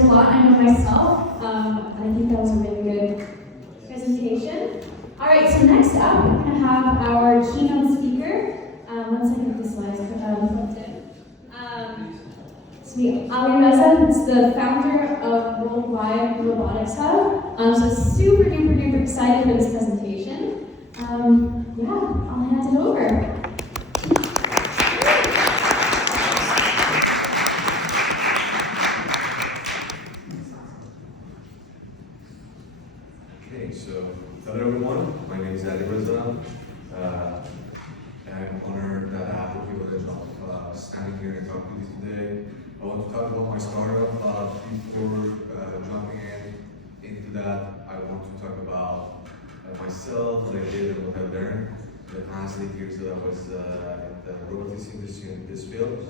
learned a lot, I know myself. I think that was a really good presentation. All right, so next up, we're going to have our keynote speaker. One second, this slide's plugged in. Ali Reza, who's the founder of Worldwide Robotics Hub. So super duper excited for this presentation. Yeah, I'll hand it over. Okay, so hello everyone. My name is Ali Reza. I'm honored that I have the privilege of standing here and talking with you today. I want to talk about my startup. Before jumping into that, I want to talk about myself, what I did, and what I learned the past 8 years that I was in the robotics industry in this field.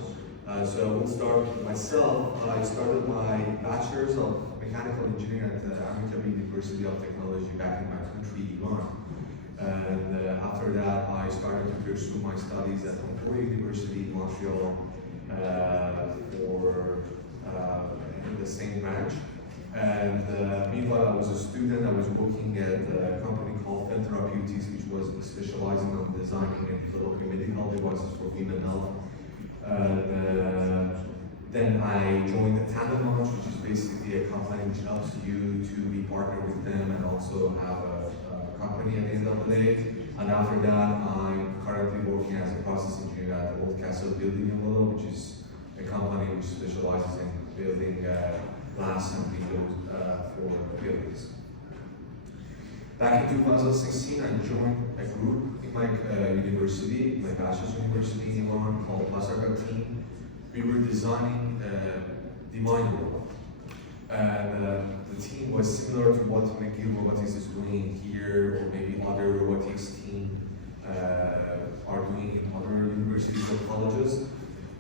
So I will start with myself. I started my bachelor's of mechanical engineering at Mcgill University of Technology back in my country, Iran. And after that, I started to pursue my studies at University in Montreal for in the same branch. And meanwhile, I was a student. I was working at a company called Fed Therapeutics, which was specializing on designing and developing medical devices for women health. Then I joined Tandem Launch, which is basically a company which helps you to be partnered with them and also have a company at the end of the day. And after that, I'm currently working as a process engineer at the Old Castle Building in Willow, which is a company which specializes in building glass and windows for buildings. Back in 2016, I joined a group in my university, my bachelor's university in Iran called Robohack team. We were designing the mining robot. And the team was similar to what Mcgill Robotics is doing here, or maybe other robotics team are doing in other universities or colleges.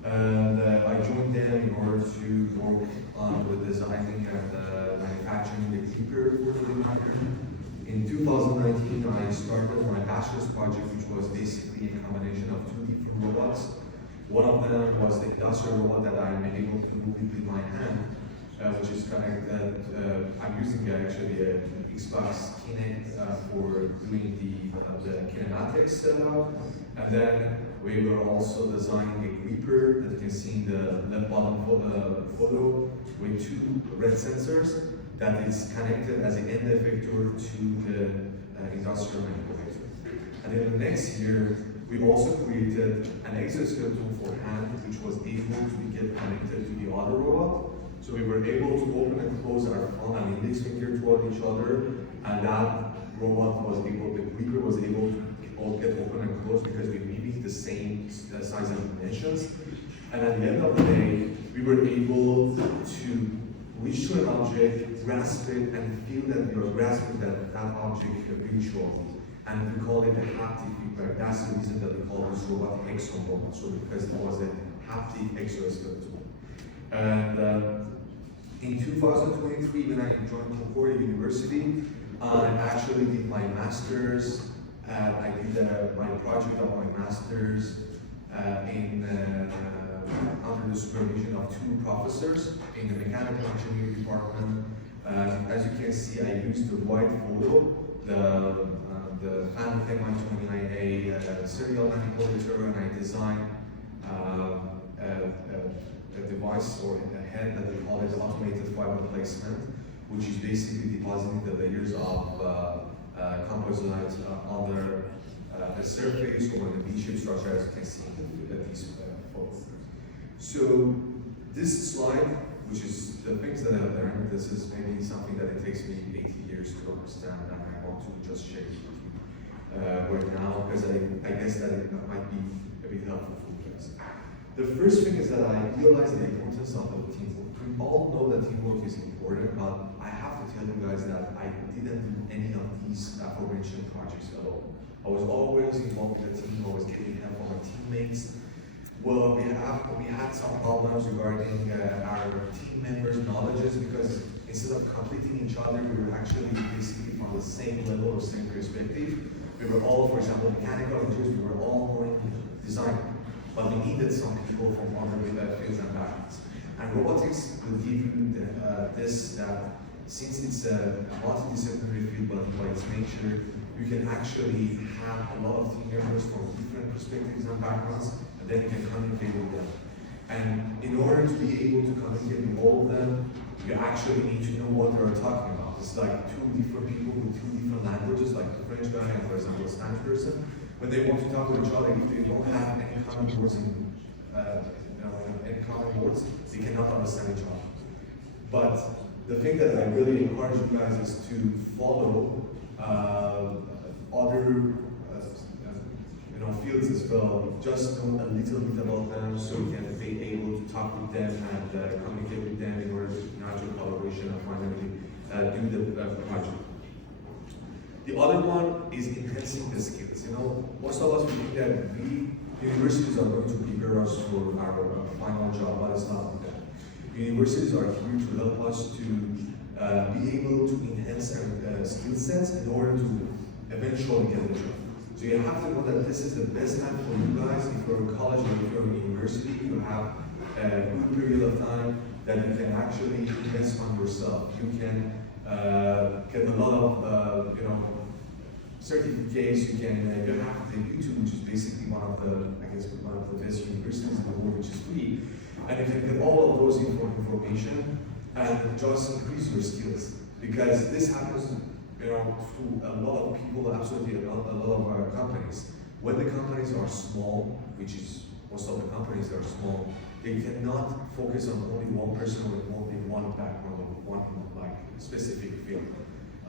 And I joined them in order to work on the designing and manufacturing the keeper for the miner. In 2019, I started my bachelor's project, which was basically a combination of two different robots. One of them was the industrial robot that I'm able to move with my hand, which is connected. I'm using actually an Xbox Kinect for doing the kinematics. And then we were also designing a gripper that you can see in the left bottom photo with two red sensors that is connected as an end effector to the industrial manufacturer. And then the next year, we also created an exoskeleton for hand, which was able to get connected to the other robot. So we were able to open and close our thumb and index finger toward each other, and that robot was able, the gripper was able to all get open and closed because we mimic the same size and dimensions. And at the end of the day, we were able to reach to an object, grasp it, and feel that we are grasping that object visually. And we call it a haptic feedback. That's the reason that we call this robot exo robot. So because it was a haptic exoskeleton. And in 2023, when I joined Concordia University, I actually did my master's. I did my project of my master's under the supervision of two professors in the mechanical engineering department. As you can see, I used the white photo, the fan MI29A serial manipulator, and I designed a device or a head that we call it automated fiber placement, which is basically depositing the layers of composite under the surface or the V-shaped structure, as you can see in these photos. So this slide, which is the things that I've learned, this is maybe something that it takes me 80 years to understand, and I want to just share it with you right now, because I guess that it might be a bit helpful for you guys. The first thing is that I realized the importance of the teamwork. We all know that teamwork is important, but I have to tell you guys that I didn't do any of these aforementioned projects at all. I was always involved with the team, I was getting help from my teammates. Well, we had some problems regarding our team members' knowledges, because instead of completing each other, we were actually basically from the same level or same perspective. We were all, for example, mechanical engineers, we were all going design, but we needed some people from other fields and backgrounds. And robotics will give you that since it's a multidisciplinary field by its nature, you can actually have a lot of team members from different perspectives and backgrounds, and then you can communicate with them. And in order to be able to communicate with all of them, you actually need to know what they're talking about. It's like two different people with two different languages, like the French guy and, for example, a Spanish person. When they want to talk to each other, if they don't have any common words they cannot understand each other. But the thing that I really encourage you guys is to follow other fields as well. Just know a little bit about them so you can be able to talk with them and communicate with them in order to natural collaboration and finally do the project. The other one is enhancing the skills. Most of us think that universities are going to prepare us for our final job, but it's not like that. Universities are here to help us to be able to enhance our skill sets in order to eventually get a job. So you have to know that this is the best time for you guys. If you're in college or if you're in university, you have a good period of time that you can actually invest on yourself. You can get a lot of certificates. You have the YouTube, which is basically one of the best universities in the world, which is free, and you can get all of those information and just increase your skills, because this happens to a lot of people, absolutely a lot of companies. When the companies are small, which is most of the companies that are small, they cannot focus on only one person with only one background or one specific field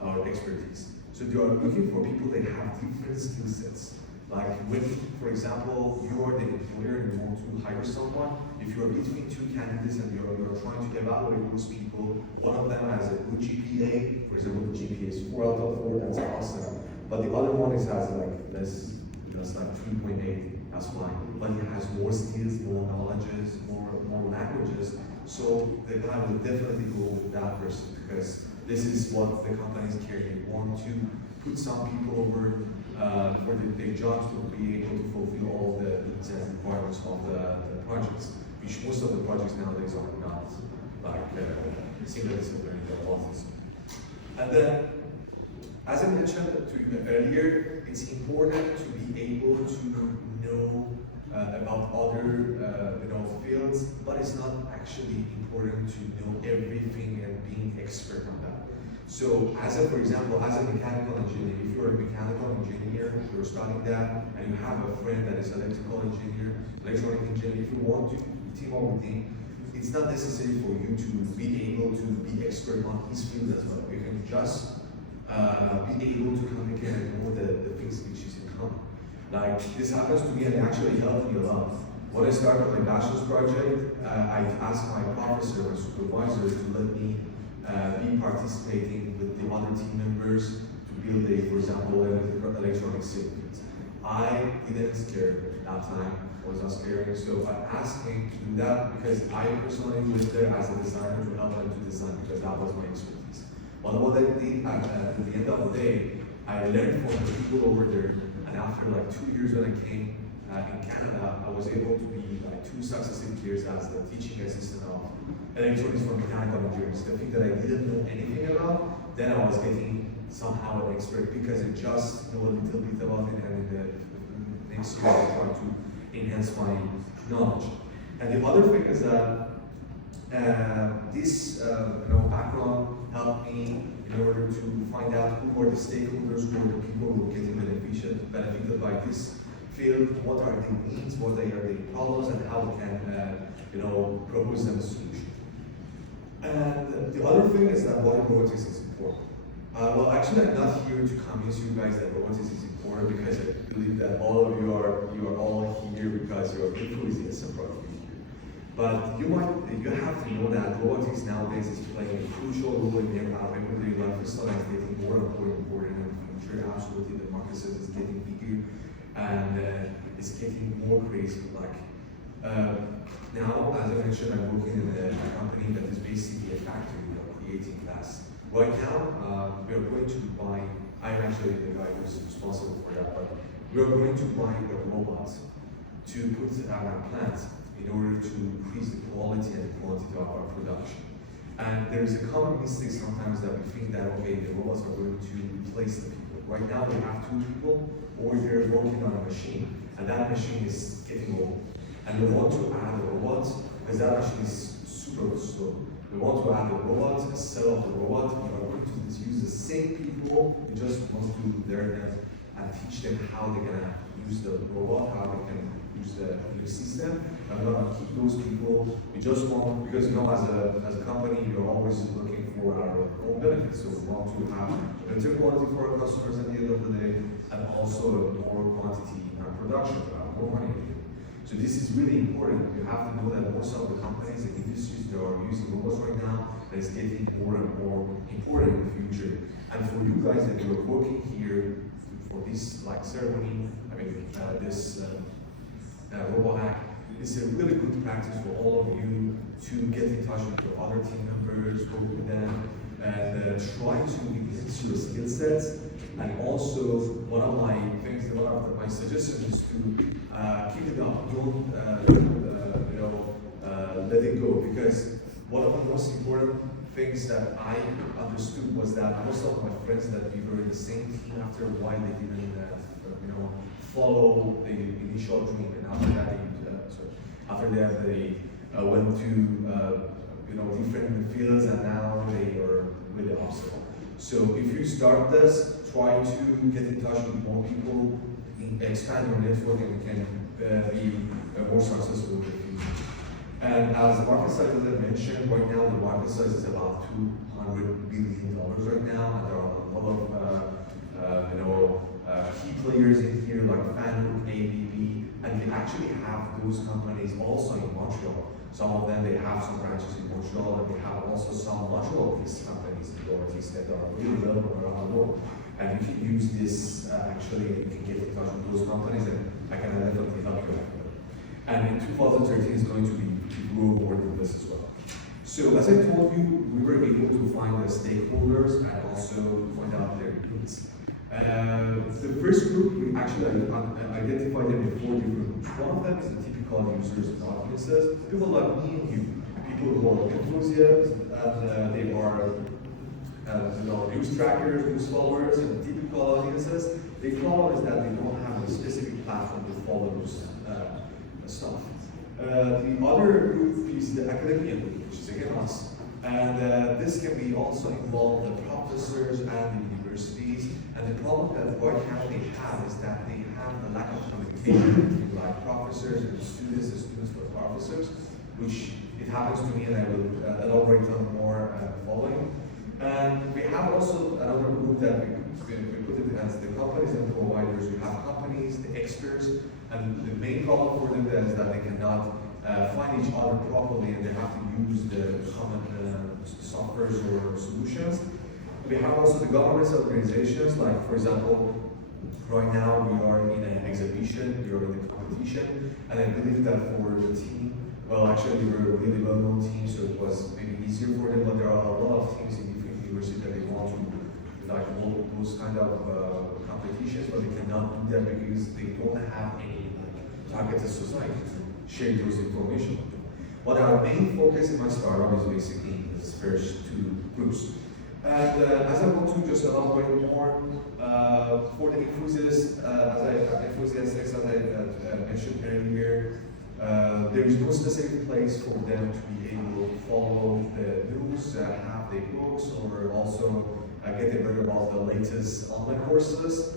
or expertise. So they are looking for people that have different skill sets. Like when, for example, you are the employer and you want to hire someone, if you're between two candidates and you're trying to evaluate those people, one of them has a good GPA, for example, the GPA is 4 out of 4, that's awesome. But the other one has less, that's like 3.8, that's fine. But he has more skills, more knowledges, more languages. So the guy will definitely go with that person, because this is what the companies care. They want to put some people over for their jobs to be able to fulfill all the needs and requirements of the projects, which most of the projects nowadays are not single disciplinary office. And then, as I mentioned to you earlier, it's important to be able to know about other fields, but it's not actually important to know everything and being expert on that. So, for example, as a mechanical engineer, if you're a mechanical engineer, you're studying that, and you have a friend that is an electrical engineer, electronic engineer, if you want to team up with him, it's not necessary for you to be able to be expert on his field as well. You can just be able to communicate and know the things which is in common. Like, this happens to me and actually helped me a lot. When I started my bachelor's project, I asked my professor or supervisor to let me be participating with the other team members to build for example, electronic circuits. I didn't scare that time. I was not scared, so I asked him to do that because I personally lived there as a designer to help them to design, because that was my expertise. But what I did at the end of the day, I learned from the people over there, and after 2 years when I came in Canada, I was able to be 2 successive years as the teaching assistant of electronics for mechanical engineers. The thing that I didn't know anything about, then I was getting somehow an expert because I just know a little bit about it, and in the next year I try to enhance my knowledge. And the other thing is that this background helped me in order to find out who are the stakeholders, who are the people who are getting benefited by this field, what are their needs, what are their problems, and how we can propose them a solution. And the other thing is that why robotics is important. Well, actually, I'm not here to convince you guys that robotics is important, because I believe that all of you are all here because you're enthusiasts about it. But you have to know that robotics nowadays is playing a crucial role in our everyday life. It's getting more and more important in the future. Absolutely, the market size is getting bigger and it's getting more crazy. Now, as I mentioned, I'm working in a company that is basically a factory of creating glass. Right now, we are going to buy. I'm actually the guy who's responsible for that, but we are going to buy a robot to put at our plant in order to increase the quality and quantity of our production. And there's a common mistake sometimes that we think that, okay, the robots are going to replace the people. Right now we have 2 people, or they're working on a machine, and that machine is getting old. And we want to add a robot, because that machine is super slow. We want to add a robot, sell off the robot. We are going to use the same people. We just want to learn them and teach them how they're gonna use the robot, how they can use the new system. And we're gonna keep those people. We just want, because as a company, we're always looking for our own benefits. So we want to have better quality for our customers at the end of the day, and also more quantity in our production, to have more money. So this is really important. You have to know that most of the companies and industries that are using robots right now, that is getting more and more important in the future. And for you guys that you are working here for this ceremony, I mean this Robohack, it's a really good practice for all of you to get in touch with your other team members, work with them, and try to enhance your skill sets. And also, one of my things, one of my suggestions is to keep it up. Don't let it go, because one of the most important things that I understood was that most of my friends that we were in the same team, after a while they didn't follow the initial dream, and after that they went to different fields, and now they are with the obstacle. So if you start this, try to get in touch with more people, expand your network, and you can be more successful in the future. And as the market size, as I mentioned, right now the market size is about $200 billion right now, and there are a lot of key players in here like FanHook, ABB, and we actually have those companies also in Montreal. Some of them, they have some branches in Montreal, and they have also some Montreal-based companies in the Northeast that are really well around the world. And you can use this, you can get in touch with those companies, and I can definitely help you out. And in 2013 is going to grow more than this as well. So as I told you, we were able to find the stakeholders and also find out their needs. The first group, we actually identified them in 4 different groups. One of them is the typical users and audiences, people like me and you, people who are enthusiasts, and they are news trackers, news followers, and typical audiences. The problem is that they don't have a specific platform to follow this stuff. The other group is the academia group, which is again us. And this can be also involve the professors and the universities. And the problem that right now they have is that they have a lack of communication between like professors and students with professors, which it happens to me, and I will elaborate on more following. And we have also another group that we put it as the companies and providers. We have companies, the experts, and the main problem for them is that they cannot find each other properly, and they have to use the common softwares or solutions. We have also the government organizations, like for example, right now we are in an exhibition, we are in a competition, and I believe that for the team, well actually we're a really well-known team, so it was maybe easier for them, but there are a lot of teams in different universities that they want to hold those kind of competitions, but they cannot do that because they don't have any targeted society to share those information with them. But our main focus in my startup is basically these first 2 groups. And as I want to just elaborate more, for the enthusiasts, as I mentioned earlier, there is no specific place for them to be able to follow the news, have their books, or also get aware about the latest online courses.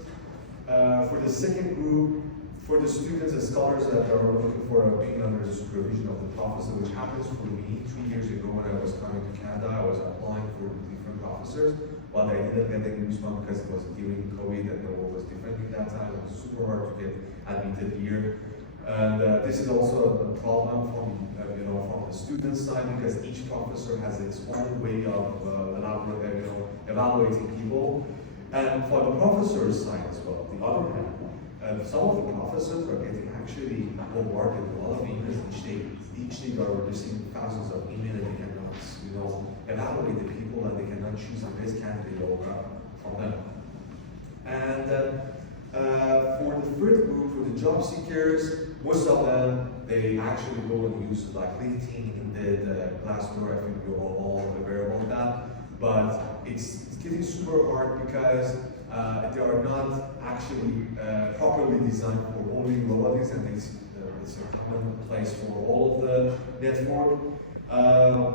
For the second group, for the students and scholars that are looking for being under the supervision of the professor, which happens for me 3 years ago when I was coming to Canada, I was applying for different professors, but I didn't get any response because it was during COVID and the world was different at that time. It was super hard to get admitted here. And this is also a problem from the student side, because each professor has its own way of evaluating people. And for the professor's side as well, the other hand, some of the professors are getting actually bombarded with a lot of emails each day. Each day they are receiving thousands of emails, and they cannot, evaluate the people, and they cannot choose the best candidate from them. And for the third group, for the job seekers, most of them, they actually go and use like LinkedIn, Indeed, Glassdoor. I think we're all aware about that. But it's getting super hard because they are not actually properly designed for only robotics, and it's a common place for all of the network.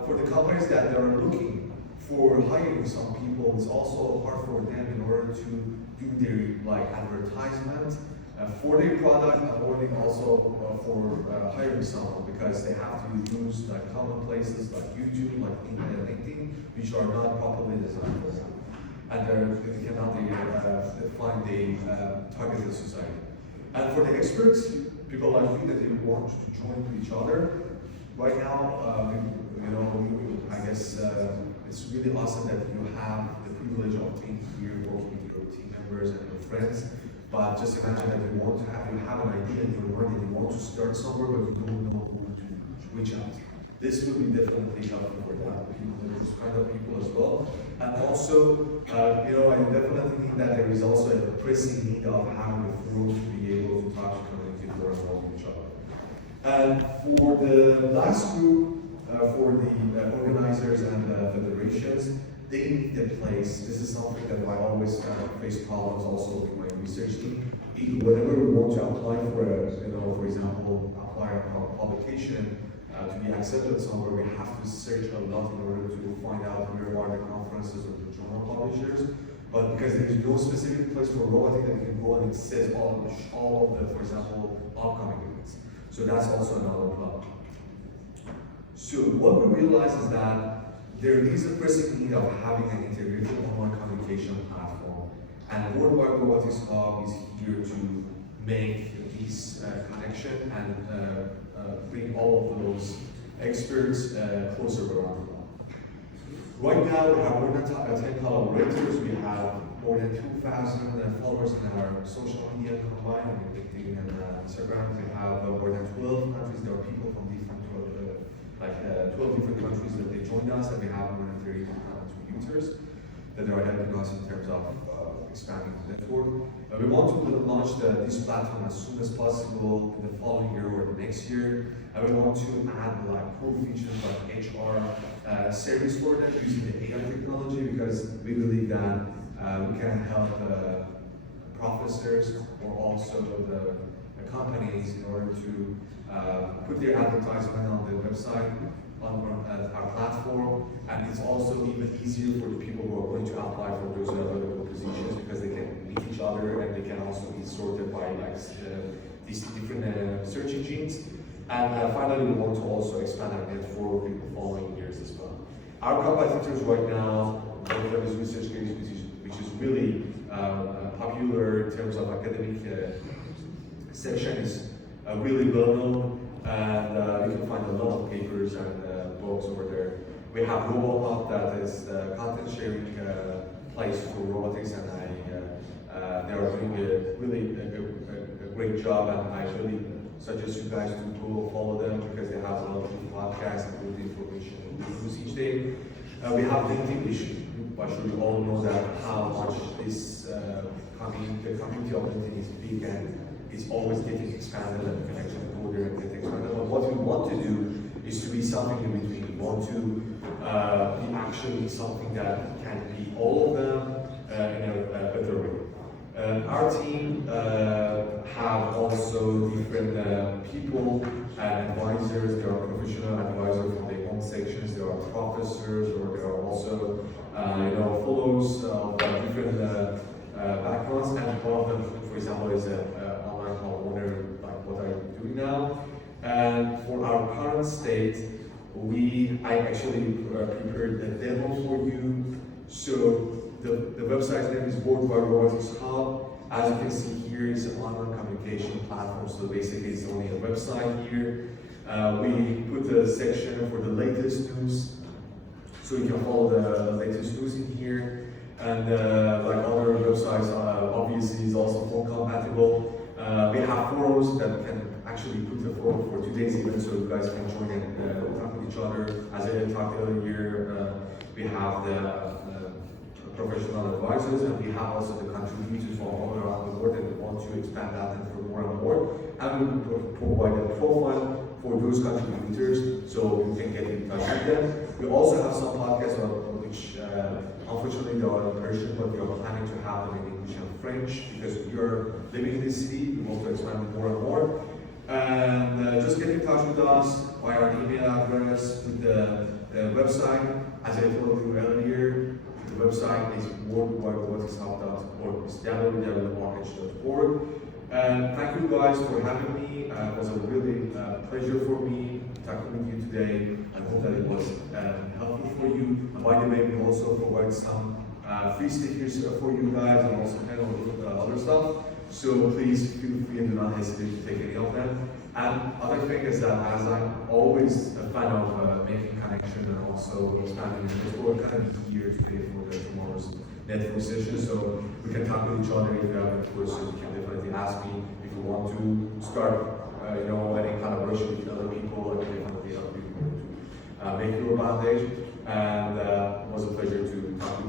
For the companies that are looking for hiring some people, it's also hard for them in order to do their like advertisement for their product, and also for hiring someone, because they have to use like common places like YouTube, like LinkedIn, which are not properly designed for them, and they cannot find the targeted society. And for the experts, people like you that you want to join each other, right now, I guess it's really awesome that you have the privilege of being here, working with your team members and your friends. But just imagine that you have an idea in your mind and you want to start somewhere, but you don't know who to reach out to. This will be definitely helpful for those kind of people as well. And also, I definitely think that there is also a pressing need of having a forum to be able to talk to community more and more with each other. And for the last group, for the organizers and federations, they need a place. This is something that I always face problems also with my research team. Whenever we want to apply for example, apply a publication to be accepted somewhere, we have to search a lot in order to find out where are the conferences or the journal publishers. But because there is no specific place for robotics that you can go and it says all of the, for example, upcoming events. So that's also another problem. So what we realize is that there is a pressing need of having an integrated online communication platform, and Worldwide Robotics Hub is here to make this connection and bring all of those experts closer around the world. Right now, we have more than 10 collaborators. We have more than 2,000 followers in our social media combined, on LinkedIn and Instagram. We have more than 12 countries. There are people from different 12 different countries that they joined us, and we have more than 30 users that are helping us in terms of expanding the network. We want to launch this platform as soon as possible in the following year or the next year. And we want to add like cool features like HR service for them using the AI technology, because we believe that we can help professors or also the companies in order to put their advertisement on the website, on our platform, and it's also even easier for the people who are going to apply for those available positions, because they can meet each other and they can also be sorted by these different search engines. And finally, we want to also expand our network in the following years as well. Our competitors right now, one of them is ResearchGate, which is really popular in terms of academic section, is really well known, and you can find a lot of papers and books over there. We have Robohack, that is the content sharing place for robotics, and they are doing a great job, and I really suggest you guys to go follow them, because they have a lot of podcasts and good information each day. We have LinkedIn, which I'm sure you all know that how much this the community of LinkedIn is big, and it's always getting expanded, and you can actually go there and get expanded. But what we want to do is to be something in between. We want to be actually something that can be all of them in a better way. Our team have also different people and advisors. There are professional advisors from their own sections. There are professors, or there are also fellows of different backgrounds. And one of them, for example, is an online hall owner, like what I'm doing now. And for our current state, I actually prepared a demo for you. So the website's name is Worldwide Robotics Hub. As you can see here, it's an online communication platform. So basically, it's only a website here. We put a section for the latest news, so you can follow the latest news in here. And like other websites, obviously, it's also phone compatible. We have forums that can actually put a forum for today's event, so you guys can join and talk with each other. As I talked earlier, we have the professional advisors, and we have also the contributors from all around the world that want to expand that for more and more. And we provide a profile for those contributors so you can get in touch with them. We also have some podcasts which unfortunately they are in Persian, but we are planning to have them in English and French because we are living in this city. We want to expand it more and more. And just get in touch with us by our email address, with the website. As I told you earlier, the website is worldwidewhatishelp.org. It's www.marketch.org. And thank you guys for having me. It was a really pleasure for me talking with you today. I hope that it was helpful for you. And by the way, we also provide some free stickers for you guys and also kind of other stuff. So please feel free and do not hesitate to take any of them. And other thing is that as I'm always a fan of making connection and also expanding, we're kind of here today for tomorrow's network session, so we can talk with each other. If you have any questions, you can definitely ask me. If you want to start, any collaboration with other people, I can definitely help you to make your advantage. And it was a pleasure to talk